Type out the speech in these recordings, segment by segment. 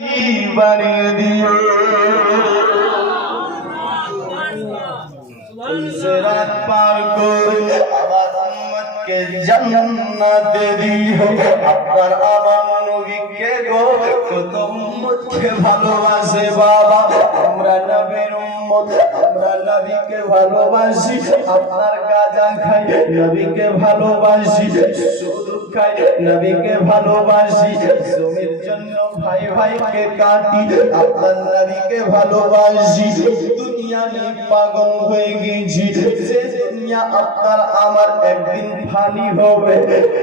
বানিয়ে দিও সিরাত পার করে আমার উম্মতকে জান্নাতে দিও। আপনার আমার নবীকে গো কত উম্মতকে ভালোবাসে বাবা। আমরা নবীর উম্মত, আমরা নবীকে ভালোবাসি। আপনার গাঁজা খাই, নবীকে ভালোবাসি। সুদ খাই, নবীকে ভালোবাসি। জমির জন্য ভাই ভাইকে কাটি, আপনার নবীকে ভালোবাসি। দুনিয়া নিয়ে পাগল হয়ে গেছি, যে দুনিয়া আপনার আমার একদিন ফানি হবে,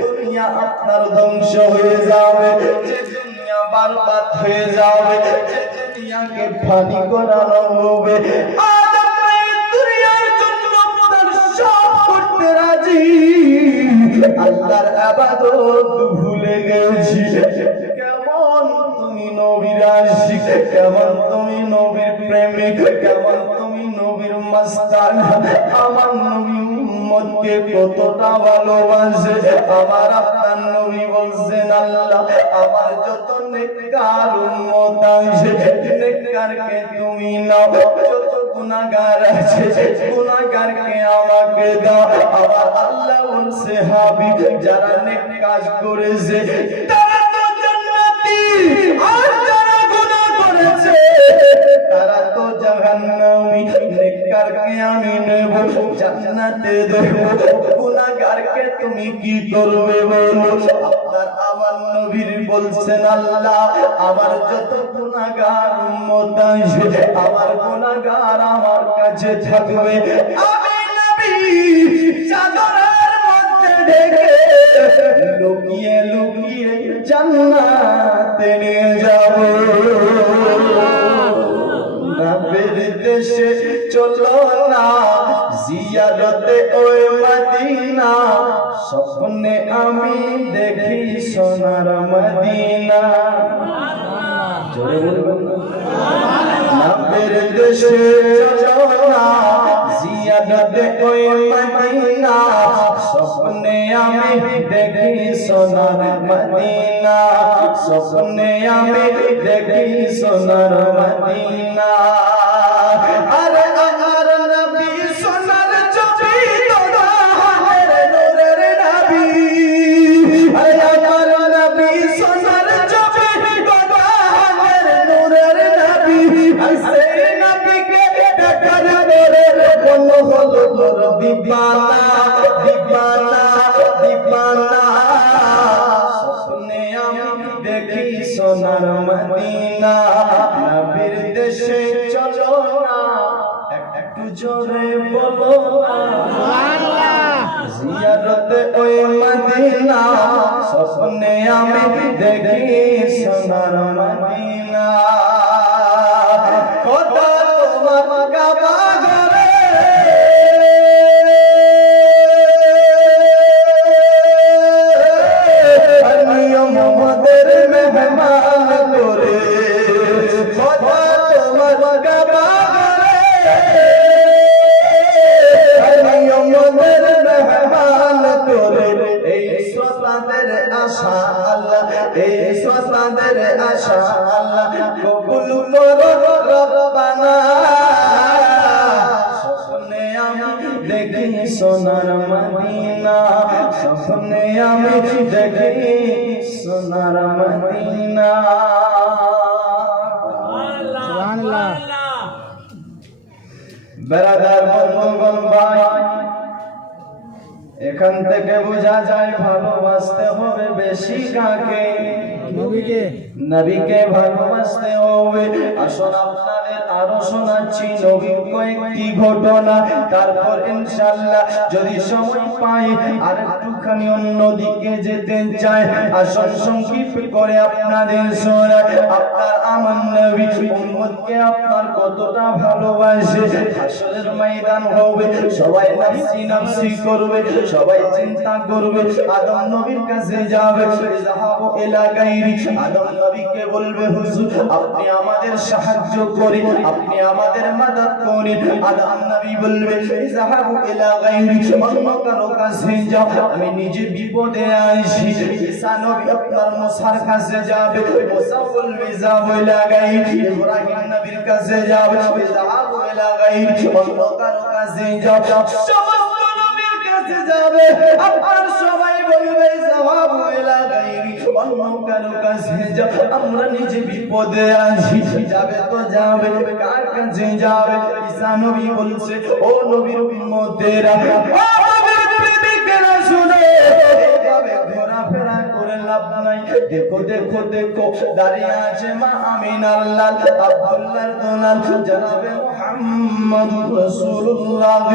দুনিয়া আপনার ধ্বংস হয়ে যাবে, যে দুনিয়া বরবাদ হয়ে যাবে, যে দুনিয়াকে ফানি করানো হবে। আল্লাহর ইবাদত ভুলে গেছি। কেমন তুমি নবীর আশিক, কেমন তুমি নবীর প্রেমিক, কেমন তুমি নবীর মাস্তান। আমার নবী উম্মতকে কতটা ভালোবাসে। আমার আপনার নবী বলছেন, আল্লাহ আমার যত নেককার উম্মত আছে, নেককারকে তুমি নাও, যত গুনাহগার আছে গুনাহগারকে আমাকে দাও। আমার আল্লাহ বলছে, হাবিব যারা নেক কাজ করেছে তারা তো জান্নাতি, আর যারা গুনাহ করেছে তারা তো জাহান্নামী। নেককারকে আমি নেব, জান্নাতে দেব, গুনাহগারকে তুমি কি করবে বলো? আপনার আমার নবীর বলছেন, আল্লাহ আমার যত গুনাহগার উম্মত আছে, আমার গুনাহগার আমার কাছে থাকবে, আমি নবী চাদরের মধ্যে ঢেকে লুকিয়ে লুকিয়ে জান্নাতে নিয়ে যাব। নবীর দেশে চলো না জিয়ারতে ওই মদিনা, স্বপ্নে আমি দেখি সোনার মদিনা। জোরে বলবেন নবীর দেশে চলো না জিয়ারতে ওই মদিনা, স্বপ্নে আমি দেখি সোনার মদিনা, স্বপ্নে আমি দেখি সোনার মদিনা। আরে আমার নবী সোনার ছবি, তোরা হাতের নূরের নবী। আরে আমার নবী সোনার ছবি, তোরা হাতের নূরের নবী। সেই নবীকে দেখার পরে মন হলো তোর দিবানা, দিবানা, দিবানা। স্বপ্নে আমি দেখি সোনার মদিনা, নবীর দেশে চলো না, একটু জোরে বলো না, জিয়ারতে ওই মদিনা, স্বপ্নে আমি দেখি সোনার মদিনা। খোদা তোমার কাবা ঘরে মোহাম্মদের মেহমান করে, খোদা তোমার কাবা ঘরে মোহাম্মদের মেহমান করে। এই শ্রোতাদের আশা আল্লাহ, এই শ্রোতাদের আশা আল্লাহ কবুল করো রব্বানা। স্বপ্নে আমি দেখি সোনার মদিনা, স্বপ্নে আমি দেখি সোনার মদিনা। সুবহানাল্লাহ। বেরাদার বন্ধুগণ ভাই, এখান থেকে বোঝা যায় ভালোবাসতে হবে বেশি কাকে? নবীকে। নবীকে ভালোবাসতে হবে। আসুন আপনাদের আরো শোনাচ্ছি নবীর কয়েকটি ঘটনা, তারপর ইনশাআল্লাহ যদি সময় পাই আর একটুখানি অন্যদিকে যেতে চাই। আসুন সংক্ষিপ্ত করে আপনাদের শোনাই। আপনার আমার নবী উম্মতকে আপনার কতটা ভালোবাসে। হাসরের ময়দান হবে, সবাই নাফসি নাফসি করবে, সবাই চিন্তা করবে, আদম নবীর কাছে যাবে, যাহাবু ইলা গায়রি, আদম নবীকে বলবে হুজুর আপনি আমাদের সাহায্য করেন, আপনি আমাদের মাদদ করেন। আদম নবী বলবে যাহাবু ইলা গায়রি, অন্য কারো কাছে যাও, আমি নিজে বিপদে আছি। ঈসা নবী আপনার মুসার কাছে যাবে, মুসা বলবে যাবো ইলা গায়রি। ইব্রাহিম নবীর কাছে যাবে, যাবো ইলা গায়রি, অন্য কারো কাছে যাও। সমস্ত নবীর কাছে যাবে, আপনার সবাই বলবে যাবো ইলা গায়রি, অন্য কারো কাছে যাও, আমরা নিজে বিপদে আছি। যাবে তো যাবে, কার কাছে যাবে? ঈসা নবী বলছে ও নবীর উম্মতেরা, ও নবীর প্রেমিকেরা শুনো, এইভাবে ঘোরাফেরা করে লাভ নাই। দেখো দেখো দেখো, দাঁড়িয়ে আছে মা আমিনার লাল, আব্দুল্লাহর দোলাল, জনাবে মুহাম্মদুর রাসূলুল্লাহ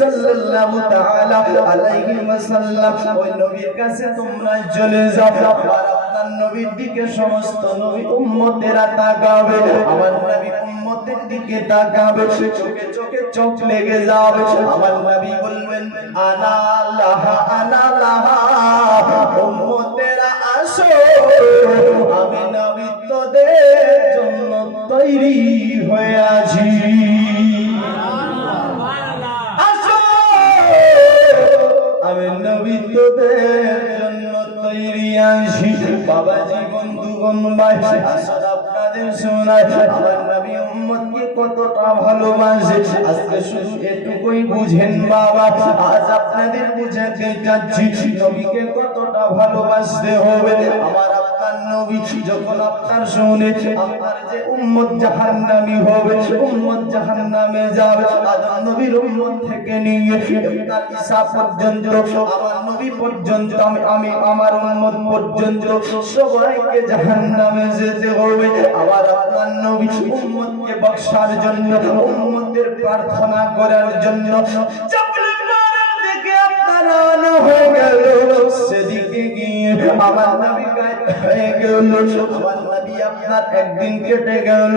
সাল্লাল্লাহু তাআলা আলাইহি ওয়াসাল্লাম। ওই নবীর কাছে তোমরা চলে যাও, আর আপনার নবীর দিকে সমস্ত নবী উম্মতেরা তাকাবে, আমার নবী উম্মতের দিকে তাকাবে, চোখে চোখে চোখ লেগে যাবে। আমার নবী বলবেন আনা লাহা আনা লাহা, উম্মতেরা আসো, আমি নবী তোদের জন্য তৈরি হয়ে আছি। আসো, আমি নবী তোদের জন্য তৈরি আছি। বাবাজি বন্ধুগণ ভাই, আসুন আপনাদের শোনায় আমার নবী উম্মতকে কতটা ভালোবাসে। আজকে শুধু এটুকুই বুঝেন বাবা, আজ আপনাদের বুঝাতে চাচ্ছি নবীকে কতটা ভালোবাসতে হবে। আমার আপনার নবী যখন আপনার শুনে আপনার যে উম্মত জাহান্নামী হবে, উম্মত জাহান্নামে যাবে, আদম নবীর উম্মত থেকে নিয়ে আপনার ঈসা পর্যন্ত, আমার নবী পর্যন্ত, আমি আমার উম্মত পর্যন্ত সবাইকে জাহান্নামে যেতে হবে। আমার আপনার নবী উম্মতকে বক্সার জন্য, উম্মতের প্রার্থনা করার জন্য হয়ে গেল, সেদিকে গিয়ে আমার নবী গায়েব হয়ে গেল। আমার নবী আপনার একদিন কেটে গেল,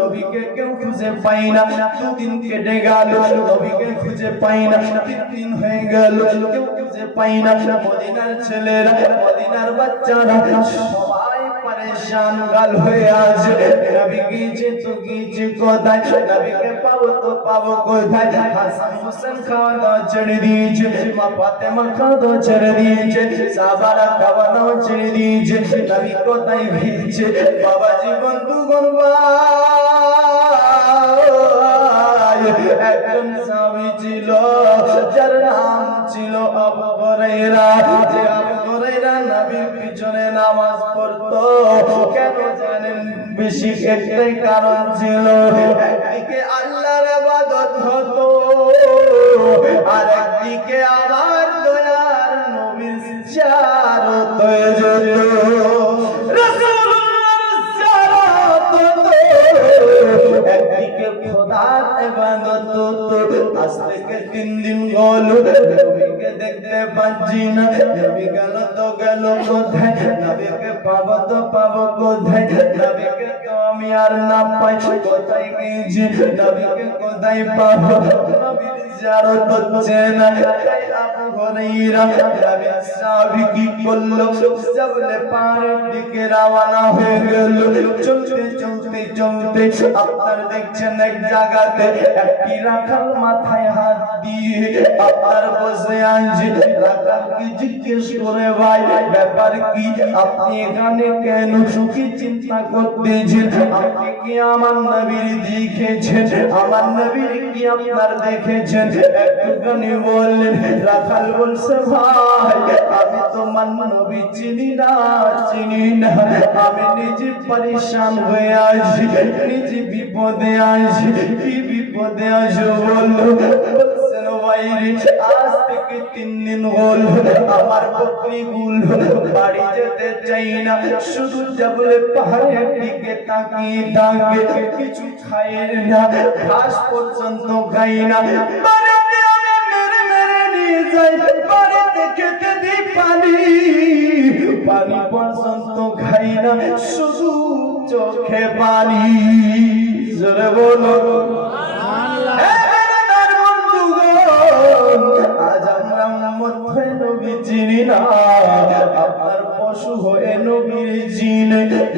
নবীকে কেউ খুঁজে পাই না। দুদিন কেটে গেল, নবীকে খুঁজে পাই না। তিন দিন হয়ে গেল, কেউ খুঁজে পাই না। মদিনার ছেলেরা, মদিনার বাচ্চারা সবাই পরেশান গাল হয়ে আছে। নবী গিয়েছে তো গিয়েছে কোথায়? নবীকে পাবো তো পাবো কোথায়? হাসান হোসেন খাওয়া দাওয়া ছেড়ে দিয়েছে, মা ফাতেমা খাওয়া দাওয়া ছেড়ে দিয়েছে, সাহাবারা খাওয়া দাওয়া ছেড়ে দিয়েছে। নবী কোথায় গিয়েছে? বাবাজি বন্ধুগণ ভাই, একজন সাহাবী ছিল যার নাম ছিল আবু হুরায়রা। যে আবু হুরায়রা নবীর পিছনে নামাজ পড়তো। কেন জানেন? বেশি একটাই কারণ ছিল, একদিকে আল্লাহর ইবাদত হতো, আর একদিকে আমার দয়ার নবীর জিয়ারত হয়ে যেত। একদিকে খোদার ইবাদত হতো। আজ থেকে 3 দিন হলো নবীকে দেখতে পাচ্ছি না। নবী গেল তো গেল কোথায়? নবীকে পাবো তো পাবো কোথায়? নবীকে তো আমি আর না পাই, কোথায় গিয়েছি? নবীকে কোথায় পাবো? নবীর জিয়ারত হচ্ছে না। তাই আবু হুরায়রা নবীর সাহাবী কি করলো? জাবলে পাহাড়ের দিকে রওনা হয়ে গেল। চলতে চলতে চলতে আপনার দেখছেন এক জায়গাতে একটি রাখাল মাথায় হাত দিয়ে আপনার বসে আছে। রাখালকে জিজ্ঞেস করে ভাই ব্যাপার কি? আপনি এখানে কেন? সুখী চিন্তা করতেছেন? আপনি কি আমার নবীর দেখেছেন? আমার নবীর কি আপনার দেখেছেন? একটুখানি বললেন। রাখাল বলছে ভাই আমি তোমার নবী চিনি না, চিনি না। আমি নিজে পরেশান হয়ে আছি, নিজে বিপদে আছি। কি বিপদে আছো বললো? বলছেন ভাই রে, আজ থেকে 3 দিন হলো আমার বকরিগুলো বাড়ি যেতে চাই না, শুধু জাবলে পাহাড়ের দিকে তাকিয়ে থাকে, কিছু খাই না, ঘাস পর্যন্ত খাই না। বাড়িতে আমি মেরে মেরে নিয়ে যাই, বাড়িতে খেতে দিই পানি, পানি পর্যন্ত খাই না, শুধু চোখে পানি। জোরে বলো আজ আমরা মধ্যে নবী চিনি না, আপনার পশু হয়ে নবীর জিন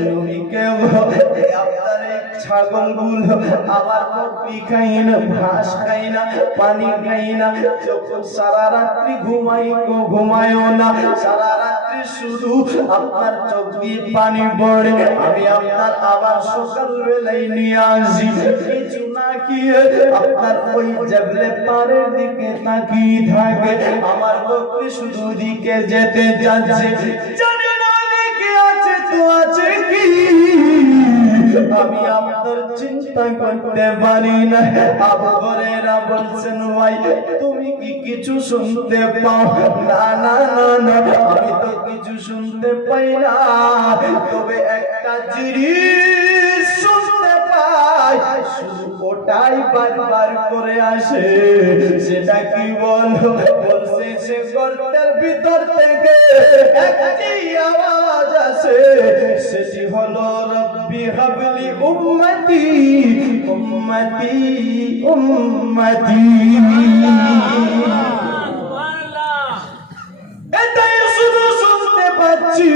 নবীকে আপনার ছাগল গুলো আবার বকরি খাই না, ঘাস খাই না, পানি খাই না, যখন সারা রাত্রি ঘুমায়ও না, সারা রাত্রি শুধু আপনার চোখ দিয়ে পানি পড়ে, আমি আপনার আবার সকাল বেলায় নিয়ে আসি কিছু না খেয়ে আপনার ওই জাবলে পারের দিকে তাকিয়ে থাকে, আমার বকরি শুধু দিকে যেতে যাচ্ছে, জানি না দিকে আছে তো আছে কি, আমি আপনার চিন্তা করতে পারি না। আবু হুরায়রা বলছেন ভাই তুমি কি কিছু শুনতে পাও? না না না না, আমি তো কিছু শুনতে পাই না, তবে একটা জিনিস শুনতে পাই, শুধু ওটাই বারবার করে আসে, সেটা কি বলো? বলছে সে গর্তের ভিতর থেকে একটি আওয়াজ আসে, সেটি হলো রব্বি হাবলি উম্মতি উম্মতি উম্মতি। এটাই শুধু শুনতে পাচ্ছি।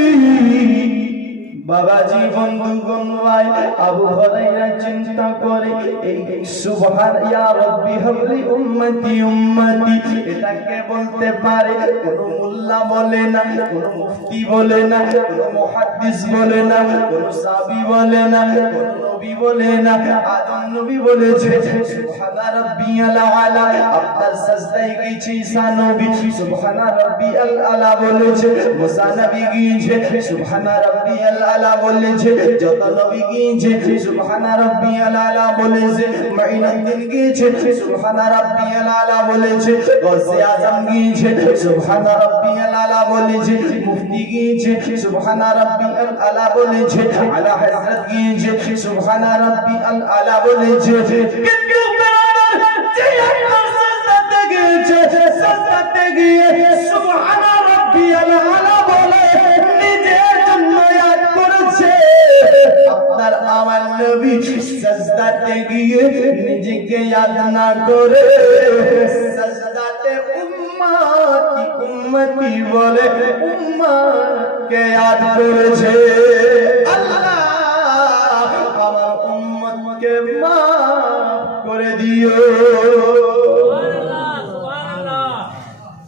বাবাজি বন্ধুগণ ভাই, আবু হুরায়রা চিন্তা করে এই সুবহান ইয়া রাব্বি হাবলি উম্মতি উম্মতি এটাকে বলতে পারে কোন মোল্লা বলে না, কোন মুফতি বলে না, কোন মুহাদ্দিস বলে না, কোন সাহাবী বলে না, কোন নবী বলে না, আদম নবী বলেছে সুবহান রাব্বিয়াল আলা, আপনার সাজদায় গিয়েছে ঈসা নবী সুবহান রাব্বিয়াল আলা বলেছে, মুসা নবী গিয়েছে সুবহান রাব্বিয়াল আলা বলেছে, যত নবী গিয়েছে সুবহান রাব্বিয়াল আলা বলেছে, মুঈনুদ্দিন গিয়েছে সুবহান রাব্বিয়াল আলা বলেছে, গৌসে আজম গিয়েছে সুবহান রাব্বিয়াল আলা বলেছে, মুফতি গিয়েছে সুবহান রাব্বিয়াল আলা বলেছে, আলা হযরত গিয়েছে সুবহান রাব্বিয়াল আলা বলেছে, কিন্তু যে একটা সাজদাতে গিয়েছে, সাজদাতে গিয়ে সুবহান রাব্বিয়াল আলা বলে নিজের জন্য ইয়াদ করেছে, আপনার আমার নবী সাজদাতে গিয়ে নিজেকে ইয়াদ না করে সাজদাতে উম্মতি উম্মতি বলে উম্মতকে ইয়াদ করেছে। আল্লাহ আমার উম্মতকে মাফ করে দিও,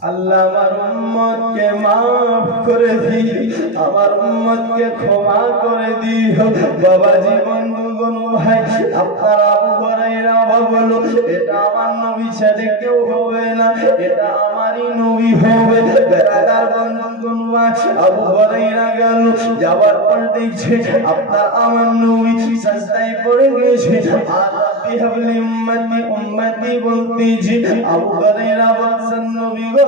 আল্লাহ আমার উম্মতকে মাফ করে দিও, আমার উম্মতকে ক্ষমা করে দিও। বাবাজি বন্ধুগণ ভাই, আপনার আবু হুরায়রা বলল এটা আমার নবী ছেড়ে কেউ হবে না, এটা আমারই নবী হবে। বেরাদার বন্ধুগণ ভাই, আবু হুরায়রা গেল, যাওয়ার পর দেখছে আপনার আমার নবী সাজদায় পড়ে গেছে, আর রাব্বি হাবলি উম্মতি উম্মতি বলতেছি। আবু হুরায়রা বলছেন নবী গো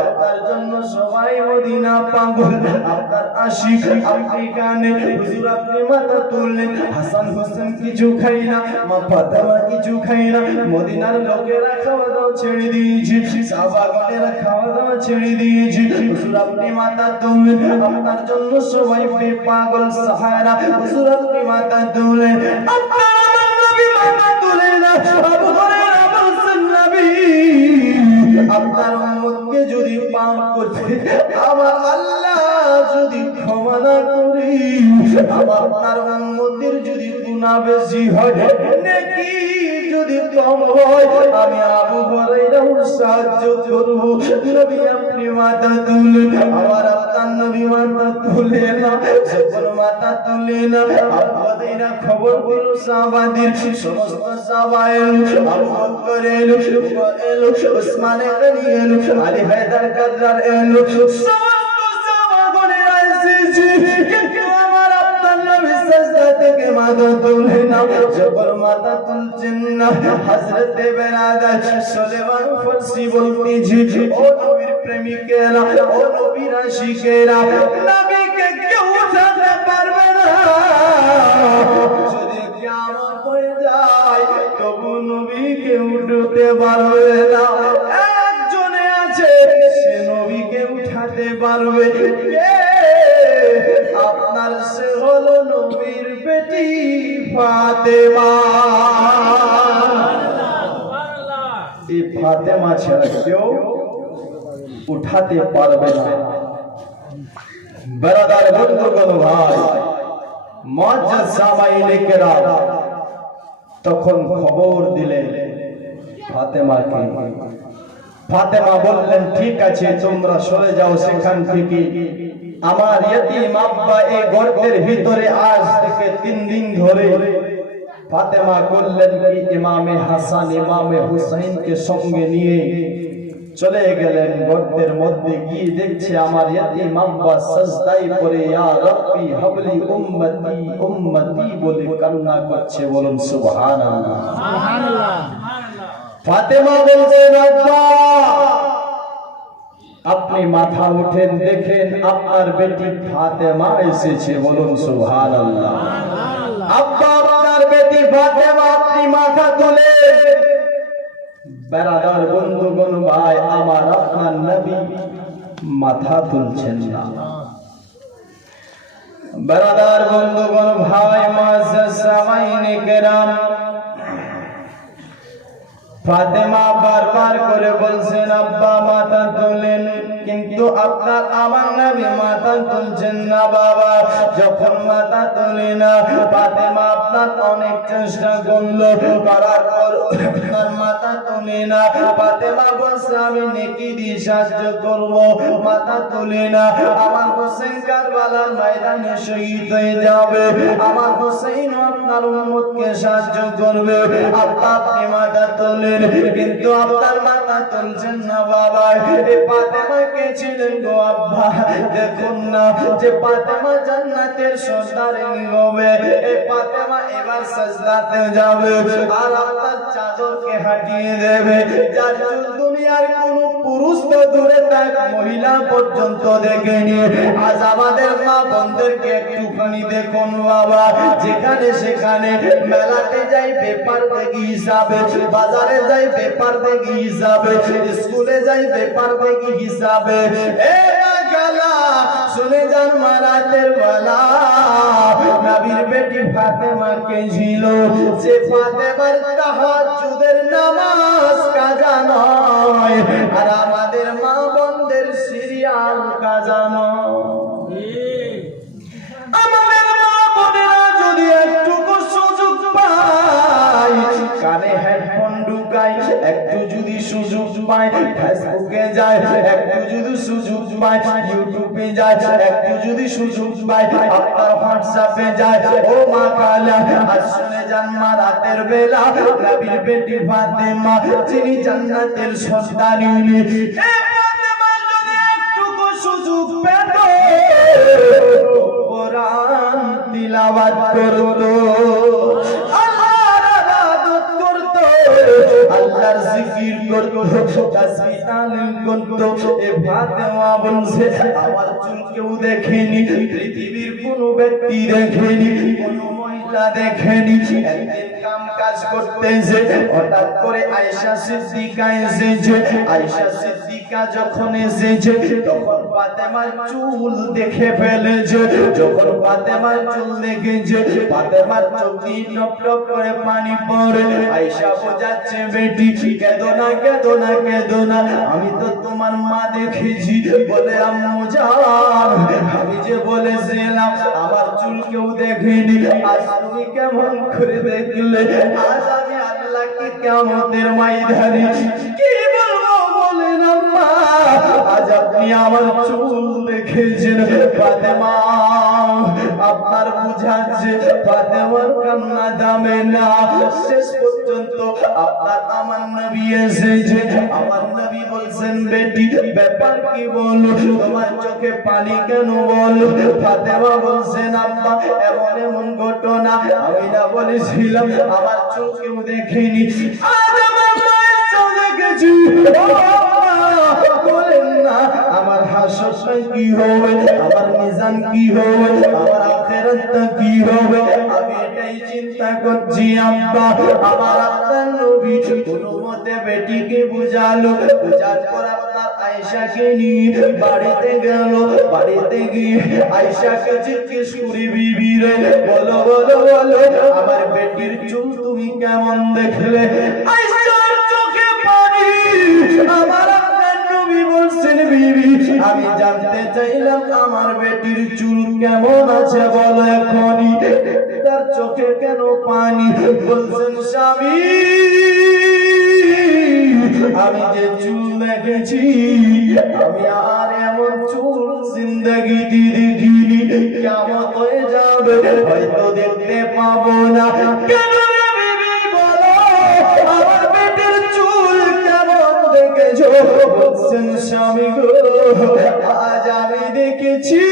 আপনার জন্য সবাই মদিনা পাগল, আপনার আশিক আপনি গানে, হুজুর আপনি মাথা তুললেন, হাসান হোসেন কিছু খাই না, মা ফাতেমা কিছু খাই না, মদিনার লোকেরা খাওয়া দাওয়া ছেড়ে দিয়েছে, সাহাবাগণেরা খাওয়া দাওয়া ছেড়ে দিয়েছে, হুজুর আপনি মাথা তুললেন, আপনার জন্য সবাই পাগল সাহারা, হুজুর আপনি মাথা তুললেন, আপনার আমার নবী মাথা তুলে না। আবু হুরায়রা বলছেন নবী আপনার উম্মতকে যদি পাপ করতে আমার আল্লাহ যদি ক্ষমা না করি, আপনার উম্মতের যদি গুনাহ বেশি হয়, নেকি যদি কম হয়, আমি আবু হুরায়রাও সাহায্য করব। নবী আপনি মাথা তুলেন, আমার আপনার নবী মাথা তুলে না, যখন মাথা তুলে না আবু হুরায়রা খবর দিল সাহাবাদের, সমস্ত সাহাবা এলো, আবু বকর এলো, উমর এলো, উসমান এলো, আলী হায়দার কাররার এলো, সমস্ত সাহাবাগণেরা এসেছে, কিন্তু আমার আপনার নবী সাজদা থেকে মাথা তুলে না। যখন মাথা তুলছেন না, হযরত বেরাদার সুলাইমান ফারসি বলতেছি, ও নবীর প্রেমিকেরা, ও নবীর আশিকেরা, নবীকে কেউ উঠাতে পারবে না, যদি কিয়ামত হয়ে যায় তবু নবীকে উঠাতে পারবে না। একজনে আছে সে নবীকে উঠাতে পারবে, আপনার সে হলো নবীর ফাতেমা। এই ফাতেমা ছাড়া কেউ উঠাতে পারবে না। ব্রাদার বন্ধুগণ ভাই মুআজ্জাজ সামাইনে কেরাম তখন খবর দিলেন ফাতেমাকে। ফাতেমা বললেন ঠিক আছে তোমরা সরে যাও সেখান থেকে, আমার ইয়তীম আব্বা এই গর্তের ভিতরে আজ থেকে 3 দিন ধরে। ফাতেমা করলেন কি ইমামে হাসান ইমামে হুসাইনকে সঙ্গে নিয়ে চলে গেলেন গর্তের মধ্যে। গিয়ে দেখছে আমার ইয়তীম আব্বা সাজদায় পড়ে ইয়া রাব্বি হাবলি উম্মতি উম্মতি বলে কান্না করছে। বলুন সুবহানাল্লাহ সুবহানাল্লাহ। ফাতেমা বলছেন আব্বা আপনি মাথা উঠেন দেখেন আপনার বেটি ফাতেমা এসেছে। বলুন সুবহানাল্লাহ। আব্বা আপনার বেটি ফাতেমা, আপনি মাথা তুলেন। ব্রাদার বন্ধুগণ ভাই আমার আপনার নবী মাথা তুলছেন না। ব্রাদার বন্ধুগণ ভাই মুআজ্জাজ সামাইনে কেরাম ফাতেমা বারবার করে বলছেন আব্বা মাথা তোলেন, কিন্তু আপনার আমার নবী মাথা তুলছেন না। বাবা যখন মাথা তোলে না, ফাতেমা আপনার অনেক চেষ্টা করলো, করার পর আপনার মাথা তোলে না। ফাতেমা বলছে আমি নেকি দিয়ে সাহায্য করব, মাথা তোলে না। আমার হোসেন কারবালার ময়দানে শহীদ হয়ে যাবে, আমার হোসেন আপনার উম্মতকে সাহায্য করবে। আব্বা আপনি মাথা তোলেন, কিন্তু আপনার মাথা তুলছেন না। বাবা এই ফাতেমা কে ছিলেন গো আব্বা? দেখুন না যে ফাতেমা জান্নাতের সর্দারিনী হবে। এই ফাতেমা এবার সাজদাতে যাবে আর আপনার চাদরকে হাটিয়ে দেবে, যার দুনিয়ার কোন পুরুষ তো দূরে থাক মহিলা পর্যন্ত দেখেনি। আজ আমাদের মা বোনদেরকে একটুখানি দেখুন বাবা, যেখানে সেখানে মেলাতে যাই ব্যাপার দেখি হিসাবে, বাজারে যাই ব্যাপার দেখি হিসাবে, স্কুলে যাই ব্যাপার দেখি হিসাবে। এ গালা শুনে যান মারাতের বেলা নবীর বেটি ফাতেমা কে ছিল, যে ফাতেমার তাহাজ্জুদের নামাজ কাজা নয়, আর আমাদের মা বোনদের সিরিয়াল কাজা নয়। আমাদের মা বোনেরা যদি একটুকু সুযোগ পায়, কানে হেডফোন ঢুকায়, একটু যদি সুযোগ পায় ফেসবুকে যায়, একটু যদি সুযোগ পায় ইউটিউবে যায়, একটু যদি সুযোগ পায় আপনার হোয়াটসঅ্যাপে যায়, ও মা কালা আজ শুনে যান মা রাতের বেলা নবীর বেটি ফাতেমা যিনি জান্নাতের সন্তানিনী, এই ফাতেমা যদি একটুকু সুযোগ পেত কোরআন তিলাওয়াত করতো, আল্লাহর জিকির করতো, তাসবিহ তালিম করতো। এ ফাতেমা বলছে আমার চুল কেউ দেখেনি, পৃথিবীর কোন ব্যক্তি দেখেনি, কোন মহিলা দেখেনি। একদিন কাম কাজ করতেছে, হঠাৎ করে আয়েশা সিদ্দিকা এসেছে। আয়েশা সিদ্দিকা যখন এসেছে তখন ফাতেমার চুল দেখে ফেলেছে। যখন ফাতেমার চুল দেখেছে ফাতেমার চোখে টপ টপ করে পানি পড়ে। আয়েশা বোঝাচ্ছে বেটি কেঁদো না কেঁদো না কেঁদো না, আমি তো তোমার মা দেখেছি। বলে আম্মু জান আমি যে বলেছিলাম আমার চুল কেউ দেখেনি, আজ তুমি কেমন করে দেখলে? আজ আমি আল্লাহকে কিয়ামতের ময়দানে কি বলবো বলেন আম্মা? আজ আপনি আমার চুল দেখেছেন। ফাতেমা আপনার বুঝাচ্ছে ফাতেমার কান্না দামে না। শেষ পর্যন্ত আপনার আমার নবী এসেছে। আমার নবী বলছেন বেটি ব্যাপার কি বলো, তোমার চোখে পানি কেন বলো? ফাতেমা বলছেন আব্বা এমন এমন ঘটনা আমি না বলেছিলাম আমার চোখ কেউ দেখেনি, আজ আমার মায়ের চোখ দেখেছি। বলেন না আমার হাসর কি হবে, আমার মিজান কি হবে, আমার আখিরাত কি হবে? আমি এটা এটাই চিন্তা করছি আব্বা আমার আপনার নবী কোনো মতে বেটিকে বুঝালো, বুঝার পর আপনার আয়েশাকে নিয়ে বাড়িতে গেল। বাড়িতে গিয়ে আয়েশাকে জিজ্ঞেস করি, বিবি রে বলো বলো বলো আমার বেটির চুল তুমি কেমন দেখলে? আয়েশার চোখে পানি। আমার আপনার নবী বলছেন, বিবি আমি জানতে চাইলাম আমার বেটির চুল কেমন আছে বলো এখনই। তার চোখে কেন পানি? বলছেন স্বামী আমি যে চুল দেখেছি আমি আর এমন চুল জিন্দেগিতে দেখিনি। কিয়ামত হয়ে যাবে হয়তো দেখতে পাবো না। কেন রে বিবি বলো আমার বেটির চুল কেমন দেখেছো? বলছেন স্বামী গো আজ আমি দেখেছি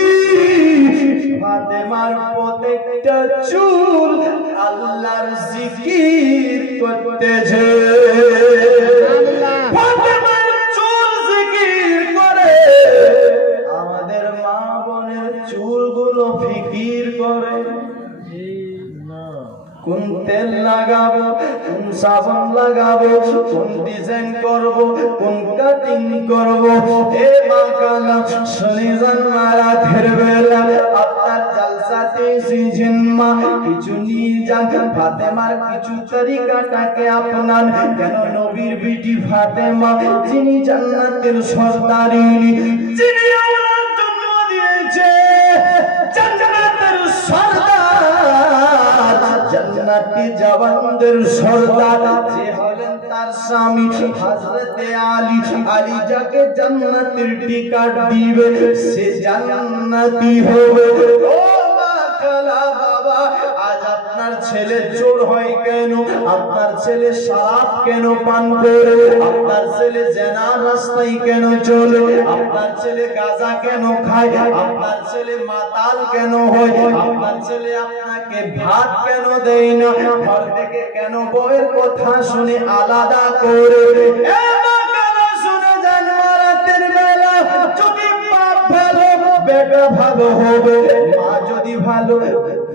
ফাতেমার প্রত্যেকটা চুল আল্লাহর জিকির করতেছে। ফাতেমার চুল জিকির করে, আমাদের মা বোনের চুলগুলো ফিকির করে। কোন তেল লাগাবো, কোন সাবান লাগাবো, কোন ডিজাইন করব, কোন কাটিং করব। এ মা কালা শুনে যান মারা ফেরবেলা আপনার জালসাতে সিজন মা কিছু নিয়ে যান ফাতেমার কিছু তরিকাটাকে আপনার। কেন নবীর বিটি ফাতেমা যিনি জান্নাতের সর্দারিনী, যিনি আল্লাহর জন্ম দিয়েছে জান্নাতের সর্দার, জান্নাতি জওয়ানদের সর্দার যে হলেন তার স্বামী হযরতে আলী। আলী যাকে জান্নাতের টিকিট দিবে সে জান্নাতি হবে। ও মা খালা বাবা আজ আপনার ছেলে চোর হয় কেন? আপনার ছেলে শরাব কেন পান করে? আপনার ছেলে জেনার রাস্তায় কেন চলে? আপনার ছেলে গাঁজা কেন খায়? আপনার ছেলে মাতাল কেন হয়? আপনার ছেলে আপনাকে ভাত কেন দেয় না? ঘর থেকে কেন বউয়ের কথা শুনে আলাদা করে? এ মা কালা শুনে যান রাতের বেলা যদি বাপ ভালো বেটা ভালো হবে, মা যদি ভালো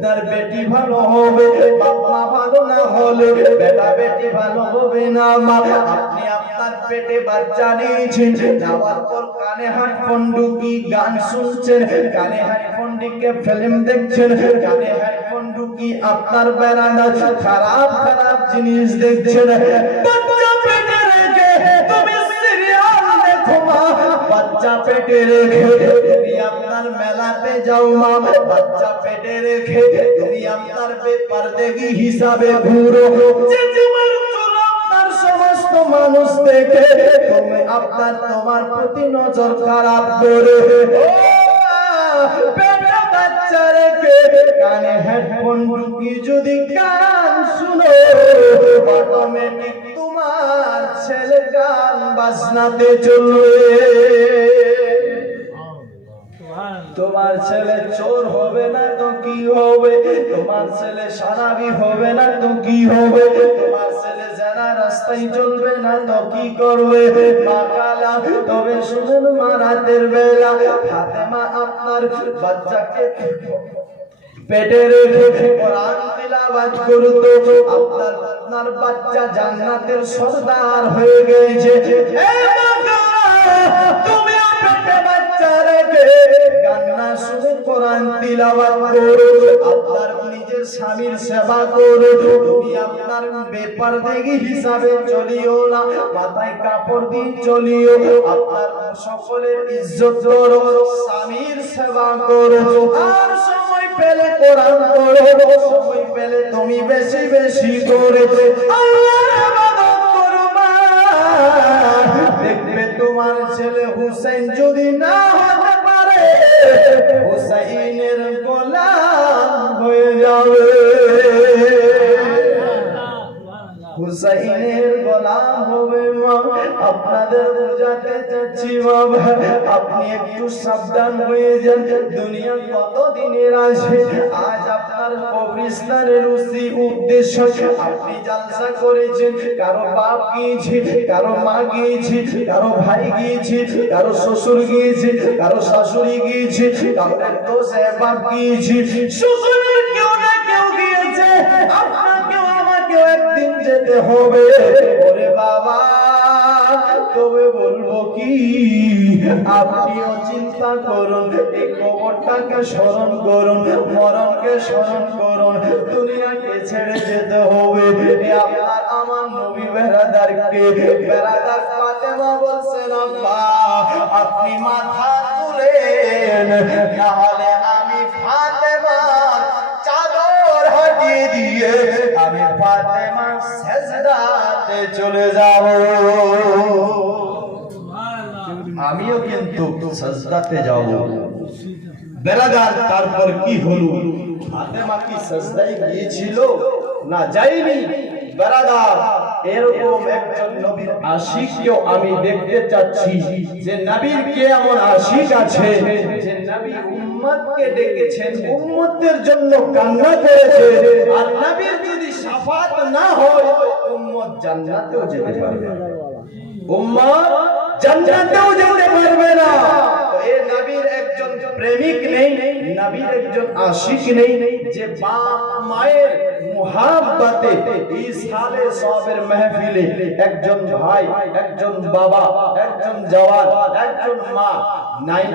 তার বেটি ভালো হবে, বাপ মা ভালো না হলে বেটা বেটি ভালো হবে না। মা আপনি আপনার পেটে বাচ্চা নিয়েছেন, যাওয়ার পর কানে হেডফোন ঢুকি গান শুনছেন, কানে হেডফোন ঢুকে ফিল্ম দেখছেন, কানে হেডফোন ঢুকি আপনার বেড়ানা খারাপ খারাপ জিনিস দেখছেন। বাচ্চা পেটে রেখে তুমি সিরিয়াল দেখো মা, বাচ্চা পেটে রেখে তুমি আপনার মেলাতে যাও মা, বাচ্চা পেটে রেখে তুমি আপনার বেপরদেগি হিসাবে ঘুরো। যে তোমার চুল আপনার সমস্ত মানুষ দেখে তুমি আপনার তোমার প্রতি নজর খারাপ করে। পেটে বাচ্চা রেখে কানে হেডফোন ঢুকি যদি গান শুনো অটোমেটিক তোমার ছেলে গান বাজনাতে চলবে। তোমার ছেলে চোর হবে না তো কি হবে? তোমার ছেলে সারাবি হবে না তো কি হবে? তোমার ছেলে জানা রাস্তায় চলবে না তো কি করবে? মা কালা তবে শুনুন মা রাতের বেলা ফাতেমা আপনার বাচ্চাকে পেটে রেখে কোরআন তিলাওয়াত করতো, আপনার বাচ্চা জান্নাতের সর্দার হয়ে গেছে। এ মা কালা তুমি পেটে বাচ্চা রেখে কান্না শুনে কোরআন তিলাওয়াত করো, আপনার নিজের স্বামীর সেবা করো, তুমি আপনার বেপরদেগি হিসাবে চলিও না, মাথায় কাপড় দিয়ে চলিও, আপনার সকলের ইজ্জত করো, স্বামীর সেবা করো। আর সময় পেলে কোরআন পড়ো, সময় পেলে তুমি বেশি বেশি করে আল্লাহর ইবাদত করো মা। দেখবে তোমার ছেলে হুসেন যদি না হতে পারে হুসাইনের গোলাম হয়ে যাবে, হুসাইনের গোলাম হবে মা। আপনাদের বোঝাতে চাচ্ছি বাবা আপনি একটু সাবধান হয়ে যান। দুনিয়া কত দিনের আছে, আজ আপনার কবরস্থানের উদ্দেশ্য আপনি জালসা করেছেন, কারো বাপ গিয়েছে, কারো মা গিয়েছে, কারো ভাই গিয়েছে, কারো শ্বশুর গিয়েছে, কারো শাশুড়ি গিয়েছে, কারো দোষে বাপ গিয়েছে, শ্বশুরের কেউ না কেউ গিয়েছে। হবে। ওরে বাবা, তবে বলবো কি, আপনিও চিন্তা করুন, এই কবরটাকে স্মরণ করুন, মরণকে স্মরণ করুন, দুনিয়াকে ছেড়ে যেতে হবে। আপনার আমার নবী বেরাদারকে, বেরাদার ফাতেমা বলছেন, আব্বা আপনি মাথা তুলেন, তাহলে আমি ফাতেমার চাদর হটিয়ে দিয়ে আমি ফাতেমা সেজদাতে চলে যাব। আমিও কিন্তু সেজদাতে যাব। বেরাদার, তারপর কি হলো? ফাতেমা কি সেজদায় গিয়েছিল? না, যায়নি। বেরাদার, এরকম একজন নবীর আশিককেও আমি দেখতে চাচ্ছি, যে নবীর কে এমন আশিক আছে যে নবী উম্মতকে ডেকেছেন, উম্মতের জন্য কান্না করেছে, আর নবীর যদি শাফাত না হয় উম্মত জান্নাতেও যেতে পারবে না, উম্মত জান্নাতেও যেতে পারবে না। এই নবীর একজন প্রেমিক নেই, নবীর একজন আশিক নেই, যে বাপ মায়ের মুহাব্বতে ইসালে সবের মাহফিলে একজন ভাই, একজন বাবা, একজন জওয়ান, একজন মা নাই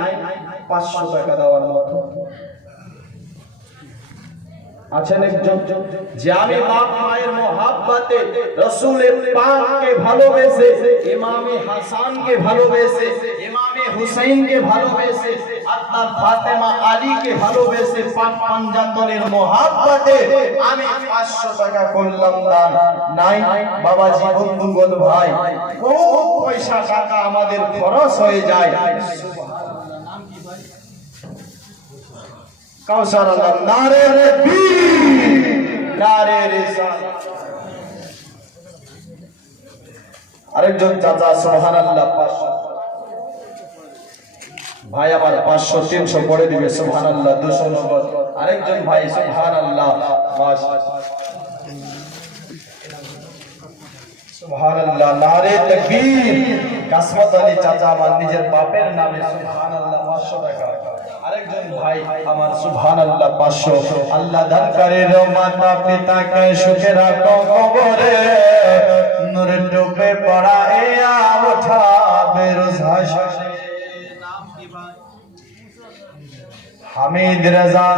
500 টাকা দেওয়ার মতো আছেন একজন, যে আমি বাপ মায়ের মুহাব্বতে রাসূলে পাককে ভালোবেসে, ইমামে হাসানকে ভালোবেসে, ইমামে হুসাইনকে ভালোবেসে, আপনার ফাতেমা আলীকে ভালোবেসে, পাক পাঞ্জাতনের মুহাব্বতে আমি 500 টাকা করলাম দান। নাই বাবাজি, বন্ধুগণ, ভাই, খুব পয়সা টাকা আমাদের খরচ হয়ে যায়। কাউসার আলম, নারে তাকবীর, নারে রিসালাত। আরেকজন চাচা সুবহানাল্লাহ 500, ভাই আমার 500 300 পড়ে দিবে, সুবহানাল্লাহ 290। আরেকজন ভাই সুবহানাল্লাহ, সুবহানাল্লাহ, নারে তাকবীর। কাসমত আলী চাচা আমার নিজের বাপের নামে সুবহানাল্লাহ 500 টাকা। আরেকজন ভাই আমার সুবহানাল্লাহ 500। আল্লাহ দান করে মাতা পিতাকে সুখে রাখো কবরে, নূরে ডুবে পড়া এয়া ওঠাবে রোজ হাসরে। নাম কি ভাই? হামিদ রেজা,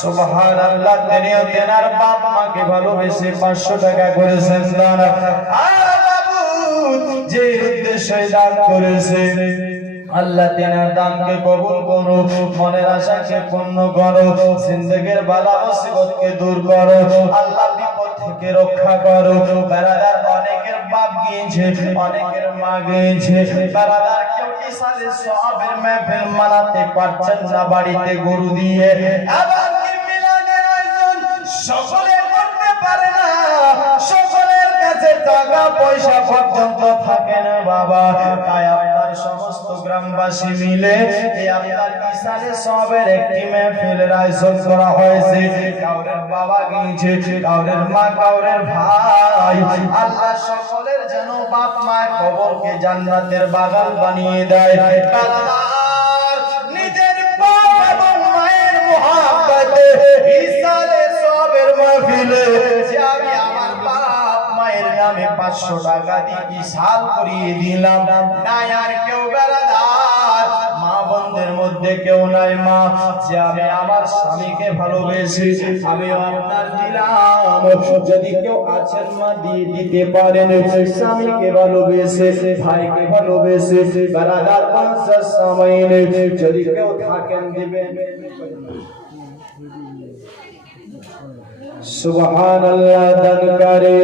সুবহানাল্লাহ, তিনিও তেনার বাপ মাকে ভালোবেসে 500 টাকা করেছেন দান। যে উদ্দেশ্যে দান করেছে, আল্লাহ তেনার দানকে কবুল করো, মনের আশাকে পূর্ণ করো, জিন্দেগীর বালা মুসিবতকে দূর করো, আল্লাহ বিপদ থেকে রক্ষা করো। বেরাদার, অনেকের বাপ গিয়েছে, অনেকের মা গিয়েছে, বেরাদার কেউ ইসালে সওয়াবের মাহফিল মানাতে পারছেন না বাড়িতে গরু দিয়ে, আবার কি মিলানের আয়োজন সকলে করতে পারে না, সকলের কাছে টাকা পয়সা পর্যন্ত থাকে না বাবা। তাই আপনার সমস্ত গ্রামবাসী মিলে এই আপনার ইসালে সবের একটি মাহফিলের আয়োজন করা হয়েছে। কাউরের বাবা গিয়েছে, কাউরের মা, কাউরের ভাই, আল্লাহ সকলের যেন বাপ মায়ের কবরকে জান্নাতের বাগান বানিয়ে দেয়। নিজের বাপ এবং মায়ের মুহাব্বতে ইসালে সবের মাহফিলে যে আমি আমার বাপ মায়ের নামে 500 টাকা দিয়ে ইসাল করিয়ে দিলাম, নাই আর কেউ বেরাদার, মা বোনদের মধ্যে কেউ নাই মা, যে আমি আমার স্বামীকে ভালোবেসে আমিও আপনার দিলাম। যদি কেউ আছেন মা, দিয়ে দিতে পারেন, স্বামীকে ভালোবেসে, ভাইকে ভালোবেসে, বেরাদার 50 সময় নেই, যদি কেউ থাকেন দিবেন। সুবহানাল্লাহ, দান করে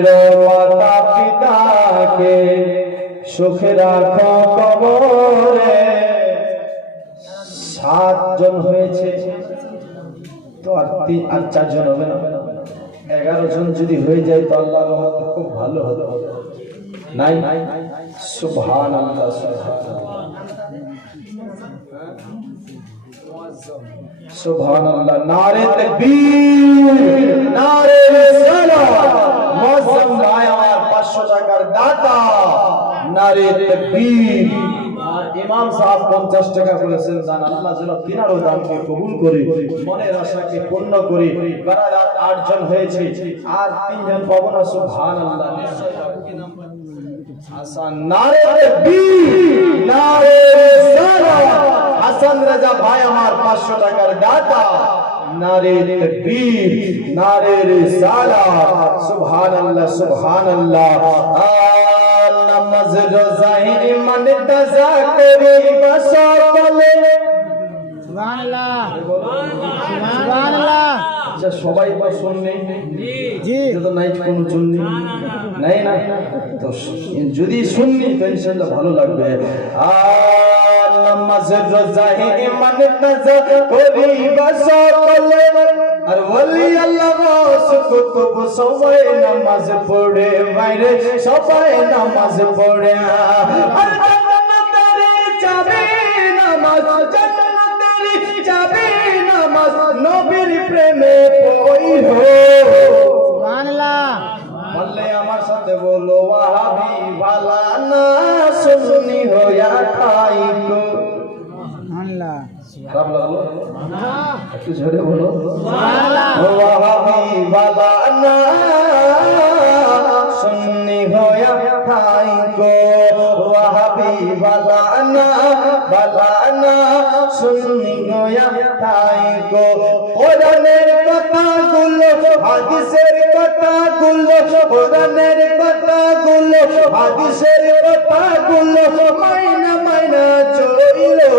মাতা পিতাকে সুখে রাখো কবরে। 7 জন হয়েছে তো, আর 4 জন হবে না, 11 জন যদি হয়ে যায় তো আল্লাহর রহমতে খুব ভালো হতো। নাই সুবহানাল্লাহ, সুবহানাল্লাহ, নারে তাকবীর, নারে রিসালাত। মুআজ্জম ভাই আমার 500 টাকার দাতা, নারে তাকবীর। আর ইমাম সাহেব 50 টাকা করেছেন দান। আল্লাহ যেন তিনারও দানকে কবুল করে, মনের আশাকে পূর্ণ করে। বারাদাত 8 জন হয়েছে, আর 3 জন পাবো না। সুবহানাল্লাহ। নিশ্চয় কি নাম? হাসান। নারে তাকবীর, নারে সালাত। হাসান রাজা ভাই আমার 500 টাকার দাতা। নারে তাকবীর, নারে রিসালাত। সুবহানাল্লাহ, সুবহানাল্লাহ। নামাজ রোজা ইমান তাজা করিবা সকলে। সুবহানাল্লাহ, সুবহানাল্লাহ। আচ্ছা, সবাই তো শুননি? জি। তো নাই কোনো শুননি? নাই না? তো যদি শুননি তো ইনশাআল্লাহ ভালো লাগবে। নামাজ রোজা ইমান তাজা করিবা সকলে। আর ওলি আল্লাহ কুতুব সবাই নামাজ পড়ে, বাইরে সবাই নামাজ পড়ে। আর জান্নাতের চাবি নামাজ, জান্নাতের চাবি নামাজ। নবীর প্রেমে পড়ো। সুবহানাল্লাহ। বললে আমার সাথে বলো, ওয়াহাবি ভালা না সুন্নি হইয়া খাইকো। সুবহানাল্লাহ। খারাপ লাগলো? একটু জোরে বলো। সুবহানাল্লাহ। ওয়াহাবি ভালা না সুন্নি হইয়া খাইকো। ওয়াহাবি ভালা না সুন্নি হইয়া খাইকো। কোরআনের কথাগুলো, হাদিসের কথাগুলো, কোরআনের কথাগুলো, হাদিসের কথাগুলো মাইনা মাইনা চলিলো।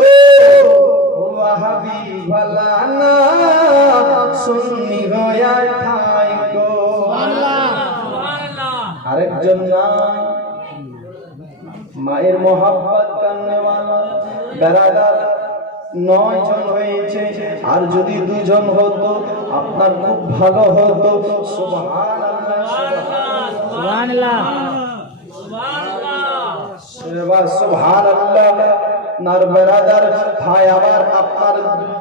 ওয়াহাবি ভালা না সুন্নি হইয়া খাইকো। আরেকজন নাই, মায়ের মোহাব্বত করনেওয়ালা বেরাদার 9 জন হয়েছে। আর যদি 2 জন হতো আপনার খুব ভালো হতো। সুবহানাল্লাহ, সুবহানাল্লাহ, সুবহানাল্লাহ। নার বেরাদার ভাই আমার আপনার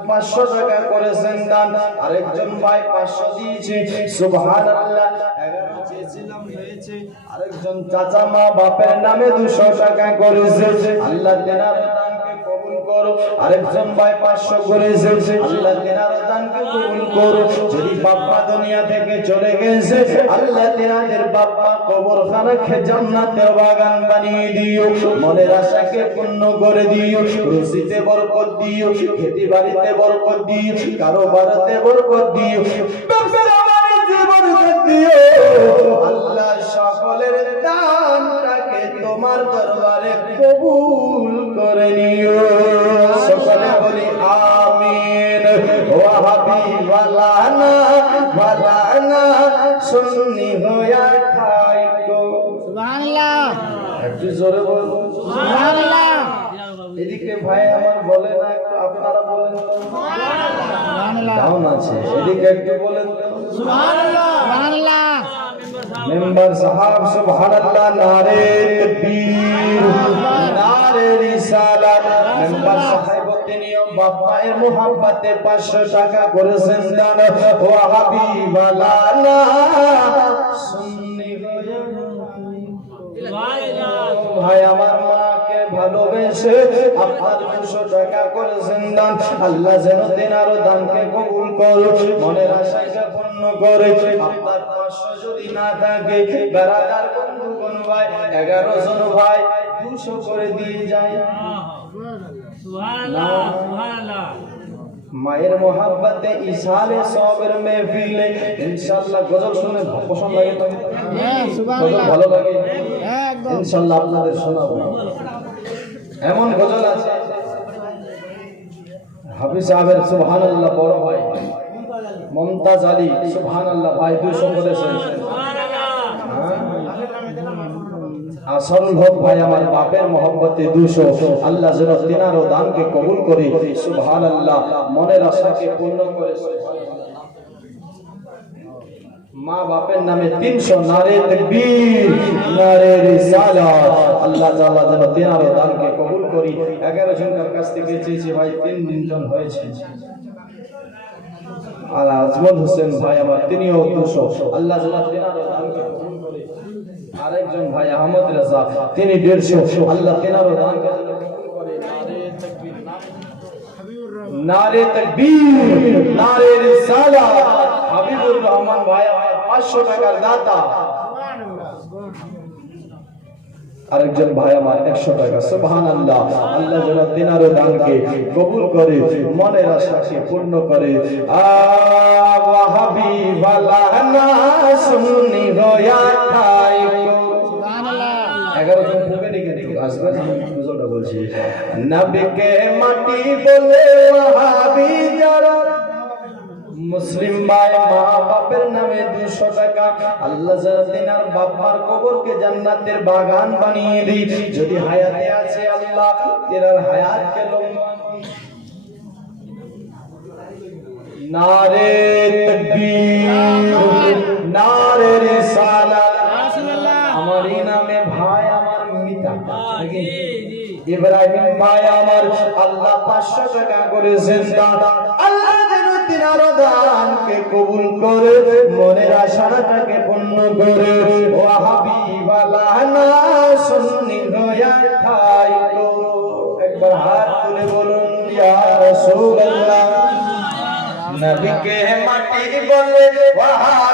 500 টাকা করেছেন দান। আরেকজন ভাই 500 দিয়েছে। সুবহানাল্লাহ। 11 চেয়েছিলাম হয়েছে। আরেকজন চাচা মা বাপের নামে 200 টাকা করেছে। আল্লাহ তেনার দানকে কবুল করো। আরেকজন ভাই 500 করেছে। আল্লাহ তেনার দানকে কবুল করো। যদি বাবা দুনিয়া থেকে চলে গেছে, আল্লাহ তেনাদের বাবা কবরখানাকে জান্নাতের বাগান বানিয়ে দিও। মনের আশাকে পূর্ণ করে দিও। রুজিতে বরকত দিও, খেতে বাড়িতে বরকত দিও, কারোবারতে বরকত দিও, ব্যবসার বাণিজ্যে বরকত দিও। আল্লাহ সকলের দানটাকে তোমার দরবারে কবুল করে নিও। সকলে বলি আমিন। ওয়াহাবি ওয়ালা না সুন্নি হইয়া খাইকো। সুবহানাল্লাহ, একটু জোরে বলুন। সুবহানাল্লাহ। এদিকে ভাই আমার বলে না, একটু আপনারা বলেন তো। সুবহানাল্লাহ, ডাউন আছে, এদিকে একটু বলেন তো। সুবহানাল্লাহ, সুবহানাল্লাহ। মেম্বার সাহেব সুবহানাল্লাহ। নারে তাকবীর, নারে রিসালাত। মেম্বার সাহেব তিনিও বাবার মোহাব্বতে 500 টাকা করেছেন দান। ওয়াহাবি ওয়ালা না সুন্নি ভাই আমার মাকে ভালোবেসে আপনার 200 টাকা করেছেন দান। আল্লাহ যেন তেনারও দানকে কবুল করো, মনের আশাকে পূর্ণ করে। আপনার 500 যদি না থাকে, বেরাদার বন্ধুগণ ভাই 11 জন ভাই 200 করে দিয়ে যায়। সুবহানাল্লাহ, সুবহানাল্লাহ। মায়ের মোহাব্বতে ইসালে সবের মেহফিলে ইনশাআল্লাহ গজল শুনে পছন্দ লাগে তো? হ্যাঁ, গজল সুবহানাল্লাহ। ভালো লাগে? হ্যাঁ, একদম। ইনশাআল্লাহ আপনাদের শোনাবো। এমন গজল আছে হাফিজ সাহেবের সুবহানাল্লাহ বড় ভাই মুমতাজ আলী সুবহানাল্লাহ ভাই 200 করেছেন। আসরুল হক ভাই আমার বাপের মোহাব্বতে 200। আল্লাহ যেন তিনারও দানকে কবুল করে। সুবহানাল্লাহ। মনের আশাকে পূর্ণ করে। মা বাপের নামে 300। নারে তাকবীর, নারে রিসালাত। আল্লাহ তাআলা যেন তিনারও দানকে কবুল করি। 11 জনের কাছ থেকে চেয়েছি ভাই 3 জন হয়েছে। আর আজমল হোসেন ভাই আমার তিনিও 200। আল্লাহ যেন তিনারও দানকে কবুল করে। আরেকজন ভাই আহমদ রাজা তিনি 150। আল্লাহ তিনারও দানকে কবুল করে। নারে তাকবীর, নারে রিসালাত। হাবিবুর রহমান ভাই আমার 500 টাকার দাতা। আরেকজন ভাই আমার 100 টাকা। সুবহানাল্লাহ। আল্লাহ যেন দিনার ও দানকে কবুল করে, মনের আশাকে পূর্ণ করে। ওয়াহাবি ওয়ালা না সুন্নি গোয়া খাই। সুবহানাল্লাহ। 11 জন পড়বে নাকি আসবে না, বুঝোটা বলছি। নবীকে মাটি বলে ওয়াহাবি যারা, মুসলিম ভাই মা বাপের নামে 200 টাকা। আল্লাহ জান্নাতের বাপ মার কবরকে জান্নাতের বাগান বানিয়ে দিই। যদি হায়াতে আছে আল্লাহ তেরার হায়াতকে লম্বা। নারে তাকবীর, নারে রিসালাত। আমার এই নামে ভাই আমার মিতা নাকি ইব্রাহিম ভাই আমার আল্লাহ 500 টাকা করেছেন দান। আল্লাহ যেন তিনার দানকে কবুল করে, মনের আশাটাকে পূর্ণ করে। ওয়াহাবি ওয়ালা না সুন্নি গোয়া খাই গো। একবার হাত তুলে বলুন ইয়া রাসূলুল্লাহ। নবীকে মাটি বলে ওয়াহাবি